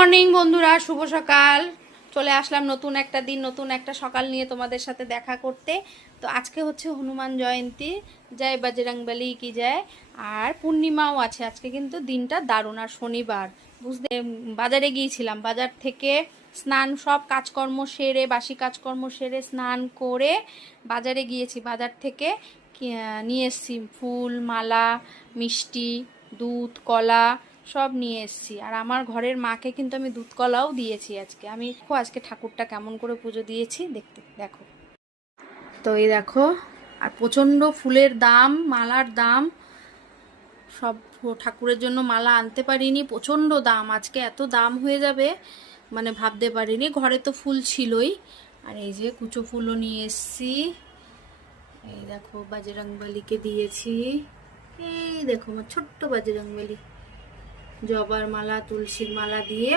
Morning বন্ধুরা, শুভ সকাল। চলে আসলাম নতুন একটা দিন, নতুন একটা সকাল নিয়ে তোমাদের সাথে দেখা করতে। তো আজকে হচ্ছে হনুমান জয়ন্তী, জয় বজরংবলী কি জয়। আর পূর্ণিমাও আছে আজকে, কিন্তু দিনটা দারুণ। আর শনিবার বুঝতে বাজারে গিয়েছিলাম, বাজার থেকে স্নান সব কাজকর্ম সেরে, বাসি কাজকর্ম সেরে স্নান করে বাজারে গিয়েছি। বাজার থেকে নিয়ে এসছি ফুল, মালা, মিষ্টি, দুধ, কলা সব নিয়ে এসেছি। আর আমার ঘরের মাকে কিন্তু আমি দুধ কলাও দিয়েছি আজকে। আজকে ঠাকুরটা কেমন করে পুজো দিয়েছি দেখো। তো এই দেখো, আর প্রচণ্ড ফুলের দাম, মালার দাম। সব ঠাকুরের জন্য মালা আনতে পারিনি, প্রচণ্ড দাম। আজকে এত দাম হয়ে যাবে মানে ভাবতে পারিনি। ঘরে তো ফুল ছিলই। আর এই যে কুচো ফুলও নিয়ে এসেছি। এই দেখো, বজরংবলীকে দিয়েছি। এই দেখো আমার ছোট্ট বজরংবলী, জবার মালা, তুলসীর মালা দিয়ে